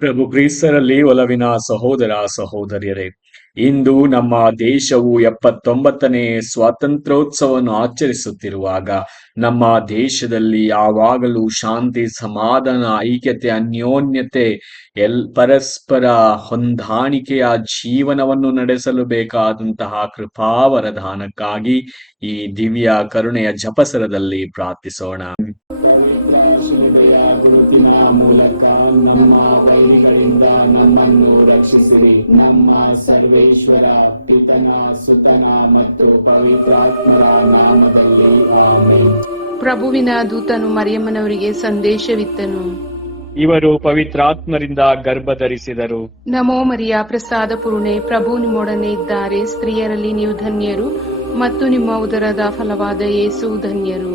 ಪ್ರಭು ಕ್ರಿಸ್ತರಲ್ಲಿ ಒಲವಿನ ಸಹೋದರ ಸಹೋದರಿಯರೇ ಇಂದು ನಮ್ಮ ದೇಶವು ಎಪ್ಪತ್ತೊಂಬತ್ತನೇ ಸ್ವಾತಂತ್ರ್ಯೋತ್ಸವವನ್ನು ಆಚರಿಸುತ್ತಿರುವಾಗ ನಮ್ಮ ದೇಶದಲ್ಲಿ ಯಾವಾಗಲೂ ಶಾಂತಿ, ಸಮಾಧಾನ, ಐಕ್ಯತೆ, ಅನ್ಯೋನ್ಯತೆ, ಎಲ್, ಪರಸ್ಪರ ಹೊಂದಾಣಿಕೆಯ ಜೀವನವನ್ನು ನಡೆಸಲು ಬೇಕಾದಂತಹ ಕೃಪಾವರಧಾನಕ್ಕಾಗಿ ಈ ದಿವ್ಯ ಕರುಣೆಯ ಜಪಸರದಲ್ಲಿ ಪ್ರಾರ್ಥಿಸೋಣ. ಪವಿತ್ರ ಶಿಲುಬೆಯ ಗುರುತಿನ ಮೂಲಕ ನಮ್ಮ ವೈರಿಗಳಿಂದ ನಮ್ಮನ್ನು ರಕ್ಷಿಸಿರಿ. ನಮ್ಮ ಸರ್ವೇಶ್ವರ ಪಿತನ ಸುತನ ಮತ್ತು ಪವಿತ್ರಾತ್ಮರ ನಾಮದಲ್ಲಿ ಆಮೇನ್. ಪ್ರಭುವಿನ ದೂತನು ಮರಿಯಮ್ಮನವರಿಗೆ ಸಂದೇಶವಿತ್ತನು. ಇವರು ಪವಿತ್ರಾತ್ಮರಿಂದ ಗರ್ಭ ಧರಿಸಿದರು ನಮೋ ಮರಿಯ ಪ್ರಸಾದ ಪೂರ್ಣೆ ಪ್ರಭು ನಿಮ್ಮೊಡನೆ ಇದ್ದಾರೆ. ಸ್ತ್ರೀಯರಲ್ಲಿ ನೀವು ಧನ್ಯರು ಮತ್ತು ನಿಮ್ಮ ಉದರದ ಫಲವಾದ ಯೇಸು ಧನ್ಯರು.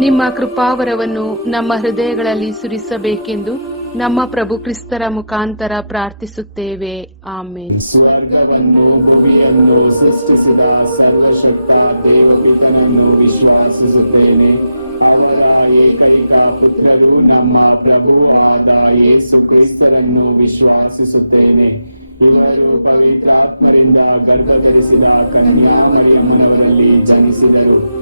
ನಿಮ್ಮ ಕೃಪಾವರವನ್ನು ನಮ್ಮ ಹೃದಯಗಳಲ್ಲಿ ಸುರಿಸಬೇಕೆಂದು ನಮ್ಮ ಪ್ರಭು ಕ್ರಿಸ್ತರ ಮುಖಾಂತರ ಪ್ರಾರ್ಥಿಸುತ್ತೇವೆ. ಆಮೇಲೆ ಸ್ವರ್ಗವನ್ನು, ಭೂಮಿಯನ್ನು ಸೃಷ್ಟಿಸಿದ ಸರ್ವಶಕ್ತ ದೇವಪಿತನನ್ನು ವಿಶ್ವಾಸಿಸುತ್ತೇನೆ. ಅವರ ಏಕೈಕ ಪುತ್ರರು ನಮ್ಮ ಪ್ರಭು ಆದ ಯೇಸು ಕ್ರಿಸ್ತರನ್ನು ವಿಶ್ವಾಸಿಸುತ್ತೇನೆ. ಇವರು ಪವಿತ್ರಾತ್ಮರಿಂದ ಗರ್ಭಧರಿಸಿದ ಕನ್ಯಾ ಮರಿಯಮ್ಮನವರಲ್ಲಿ ಜನಿಸಿದರು.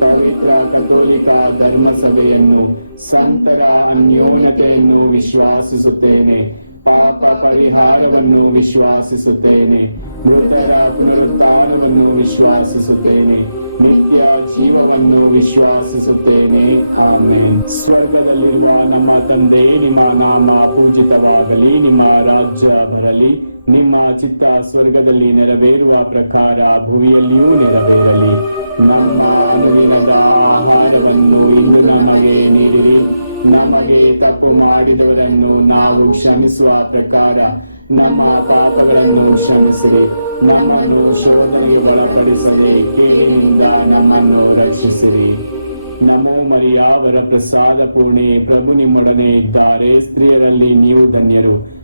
ಪವಿತ್ರ ಕಥೋಲಿಕ ಧರ್ಮಸಭೆಯನ್ನು, ಸಂತರ ಅನ್ಯೋನ್ಯತೆಯನ್ನು ವಿಶ್ವಾಸಿಸುತ್ತೇನೆ, ಪಾಪ ಪರಿಹಾರವನ್ನು ವಿಶ್ವಾಸಿಸುತ್ತೇನೆ, ಮೃತರ ಪುನರುತ್ಥಾನವನ್ನು ವಿಶ್ವಾಸಿಸುತ್ತೇನೆ, ನಿತ್ಯ ಜೀವವನ್ನು ವಿಶ್ವಾಸಿಸುತ್ತೇನೆ. ಆಮೇನ್. ಸ್ವರ್ಗದಲ್ಲಿರುವ ನಮ್ಮ ತಂದೆ, ನಿಮ್ಮ ನಾಮ ಪೂಜಿತವಾಗಲಿ, ನಿಮ್ಮ ರಾಜ್ಯ ಬರಲಿ. ನಿಮ್ಮ ಚಿತ್ತ ಸ್ವರ್ಗದಲ್ಲಿ ನೆರವೇರುವ ಪ್ರಕಾರ ಭುವಿಯಲ್ಲಿಯೂ ನೆರವೇರಲಿ. ನಮ್ಮ ಅನುದಿನದ ಆಹಾರವನ್ನು ಇಂದು ನಮಗೆ ನೀಡಿರಿ. ನಮಗೆ ತಪ್ಪು ಮಾಡಿದವರನ್ನು ನಾವು ಕ್ಷಮಿಸುವ ಪ್ರಕಾರ ನಮ್ಮ ಪಾಪಗಳನ್ನು ಕ್ಷಮಿಸಿರಿ. ನಮ್ಮನ್ನು ಶೋಧನೆಗೆ ಒಳಪಡಿಸದೆ ಕೇಳಿನಿಂದ ನಮ್ಮನ್ನು ರಕ್ಷಿಸಿರಿ. ನಮೋ ಮರಿಯಾವರ ಪ್ರಸಾದ ಪೂರ್ಣೆ, ಪ್ರಭು ನಿಮ್ಮೊಡನೆ ಇದ್ದಾರೆ. ಸ್ತ್ರೀಯರಲ್ಲಿ ನೀವು ಧನ್ಯರು.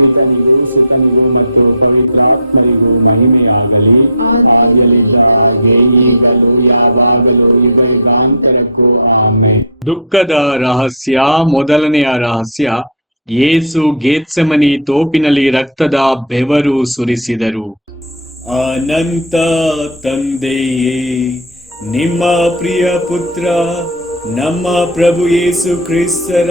ಪಿತನಿಗೂ ಸುತನಿಗೂ ಮತ್ತು ಪವಿತ್ರಾತ್ಮರಿಗೂ ಮಹಿಮೆಯಾಗಲಿ. ಆದ್ಯಲಿದ್ದ ಹಾಗೆ ಈಗಲೂ ಯಾವಾಗಲೂ ಯುಗ ಯುಗಾಂತರಕ್ಕೂ ಆಮೆ ದುಃಖದ ರಹಸ್ಯ ಮೊದಲನೆಯ ರಹಸ್ಯ ಯೇಸು ಗೇತ್ಸಮನಿ ತೋಪಿನಲ್ಲಿ ರಕ್ತದ ಬೆವರು ಸುರಿಸಿದರು. ಅನಂತ ತಂದೆಯೇ ನಿಮ್ಮ ಪ್ರಿಯ ಪುತ್ರ ನಮ್ಮ ಪ್ರಭು ಯೇಸು ಕ್ರಿಸ್ತರ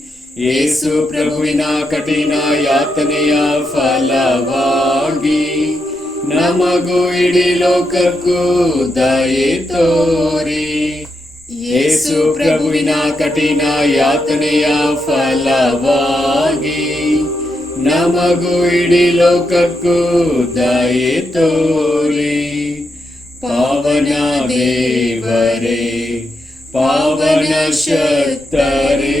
ಯೇಸು ಪ್ರಭುವಿನ ಕಠಿಣ ಯಾತನೆಯ ಫಲವಾಗಿ ನಮಗೂ ಇಡೀ ಲೋಕಕ್ಕೂ ದಯೆ ತೋರಿ ಯೇಸು ಪ್ರಭುವಿನ ಕಠಿಣ ಯಾತನೆಯ ಫಲವಾಗಿ ನಮಗೂ ಇಡೀ ಲೋಕಕ್ಕೂ ದಯೆ ತೋರಿ ಪಾವನ ದೇವರೇ ಪಾವನ ಶಕ್ತರೇ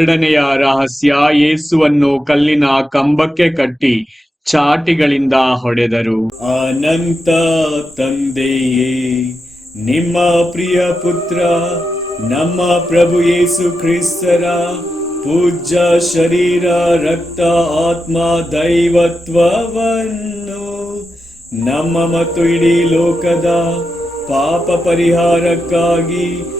ಎರಡನೆಯ ರಹಸ್ಯ, ಯೇಸುವನ್ನು ಕಲ್ಲಿನ ಕಂಬಕ್ಕೆ ಕಟ್ಟಿ ಚಾಟಿಗಳಿಂದ ಹೊಡೆದರು. ಅನಂತ ತಂದೆಯೇ, ನಿಮ್ಮ ಪ್ರಿಯ ಪುತ್ರ, ನಮ್ಮ ಪ್ರಭು ಯೇಸು ಕ್ರಿಸ್ತರ ಪೂಜ್ಯ ಶರೀರ, ರಕ್ತ, ಆತ್ಮ, ದೈವತ್ವವನ್ನು ನಮ್ಮ ಮತ್ತು ಇಡೀ ಲೋಕದ ಪಾಪ ಪರಿಹಾರಕ್ಕಾಗಿ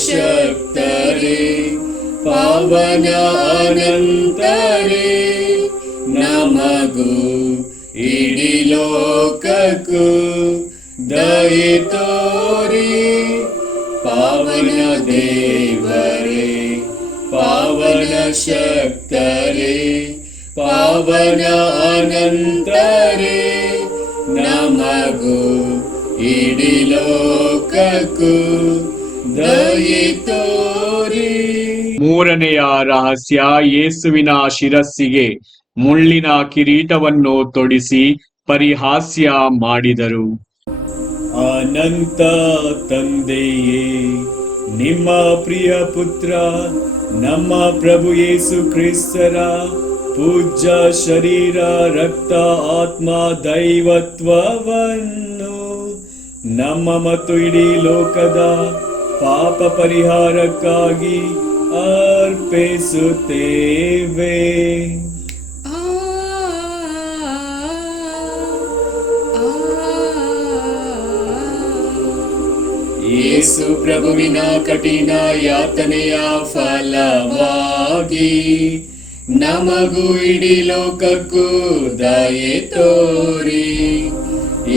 സർവശക്തരെ പവനാനന്തരെ നമഗു ഇടി ലോകക്കു ദയതോരി പവന ദേവരെ പവന ശക്തരെ പവന അനന്തരെ നമഗു ഇടി ലോകക്കു ಮೂರನೆಯ ರಹಸ್ಯ ಯೇಸುವಿನ ಶಿರಸ್ಸಿಗೆ ಮುಳ್ಳಿನ ಕಿರೀಟವನ್ನು ತೊಡಿಸಿ ಪರಿಹಾಸ್ಯ ಮಾಡಿದರು. ಅನಂತ ತಂದೆಯೇ ನಿಮ್ಮ ಪ್ರಿಯ ಪುತ್ರ ನಮ್ಮ ಪ್ರಭು ಯೇಸು ಕ್ರಿಸ್ತರ ಪೂಜ್ಯ ಶರೀರ ರಕ್ತ ಆತ್ಮ ದೈವತ್ವವನ್ನು ನಮ್ಮ ಮತ್ತು ಇಡೀ ಲೋಕದ ಪಾಪ ಪರಿಹಾರಕ್ಕಾಗಿ ಅರ್ಪಿಸುತ್ತೇವೆ ಯೇಸು ಪ್ರಭುವಿನ ಕಠಿಣ ಯಾತನೆಯ ಫಲವಾಗಿ ನಮಗೂ ಇಡೀ ಲೋಕಕ್ಕೂ ದಯೆ ತೋರಿ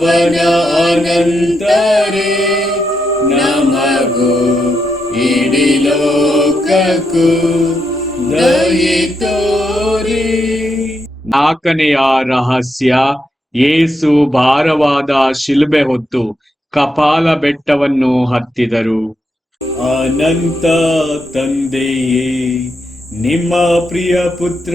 ಪಾವನ ಅನಂತರೆ ನಮಗೂ ಇಡೀ ಲೋಕಕ್ಕೂ ದಯಿತೋರಿ ನಾಲ್ಕನೆಯ ರಹಸ್ಯ ಏಸು ಭಾರವಾದ ಶಿಲ್ಬೆ ಹೊತ್ತು ಕಪಾಲ ಬೆಟ್ಟವನ್ನು ಹತ್ತಿದರು. ಅನಂತ ತಂದೆಯೇ ನಿಮ್ಮ ಪ್ರಿಯ ಪುತ್ರ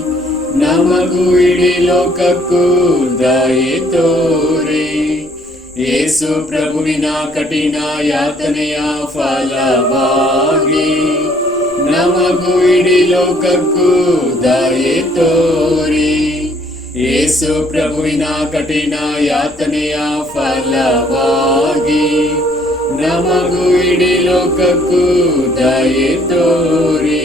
ನಮಗೂ ಇಡೀ ಲೋಕಕ್ಕೂ ದಯೆ ತೋರಿ ಯೇಸು ಪ್ರಭುವಿನ ಕಠಿಣ ಯಾತನೆಯ ಫಲವಾಗಿ ನಮಗೂ ಇಡೀ ಲೋಕಕ್ಕೂ ದಯೆ ತೋರಿ ಯೇಸು ಪ್ರಭುವಿನ ಕಠಿಣ ಯಾತನೆಯ ಫಲವಾಗಿ ನಮಗೂ ಇಡೀ ಲೋಕಕ್ಕೂ ದಯೆ ತೋರಿ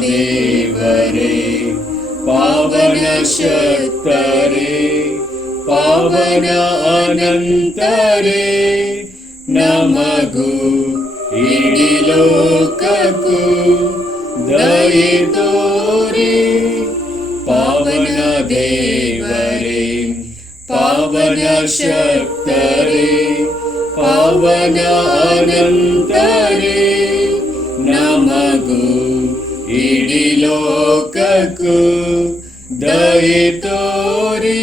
ಪಾವನ ದೇವರೇ ಪಾವನ ಶಕ್ತರೇ ಪಾವನ ಅನಂತರೇ ನಮಗೂ ಇಡೀ ಲೋಕಕ್ಕೂ ದಯೆ ತೋರಿ ಪಾವನ ದೇವರೇ ಪಾವನ ಶಕ್ತರೇ ಪಾವನ ಅನಂತರೇ ಲೋಕಕ್ಕೂ ದಯೆ ತೋರಿ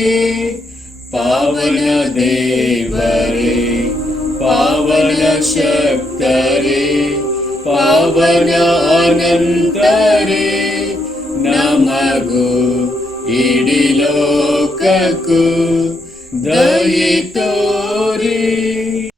ಪಾವನ ದೇವರೇ ಪಾವನ ಶಕ್ತರೇ ಪಾವನ ಅನಂತರೇ ನಮಗೂ ಇಡೀ ಲೋಕಕ್ಕೂ ದಯೆ ತೋರಿ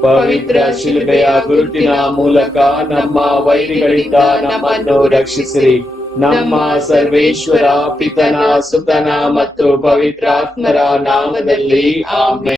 ಪವಿತ್ರ ಶಿಲ್ಬೆಯ ಗುರುತಿನ ಮೂಲಕ ನಮ್ಮ ವೈರಿಗಳಿಂದ ನಮ್ಮನ್ನು ರಕ್ಷಿಸಿರಿ. ನಮ್ಮ ಸರ್ವೇಶ್ವರ, ಪಿತನ, ಸುತನ ಮತ್ತು ಪವಿತ್ರಾತ್ಮರ ನಾಮದಲ್ಲಿ ಆಮೇಲೆ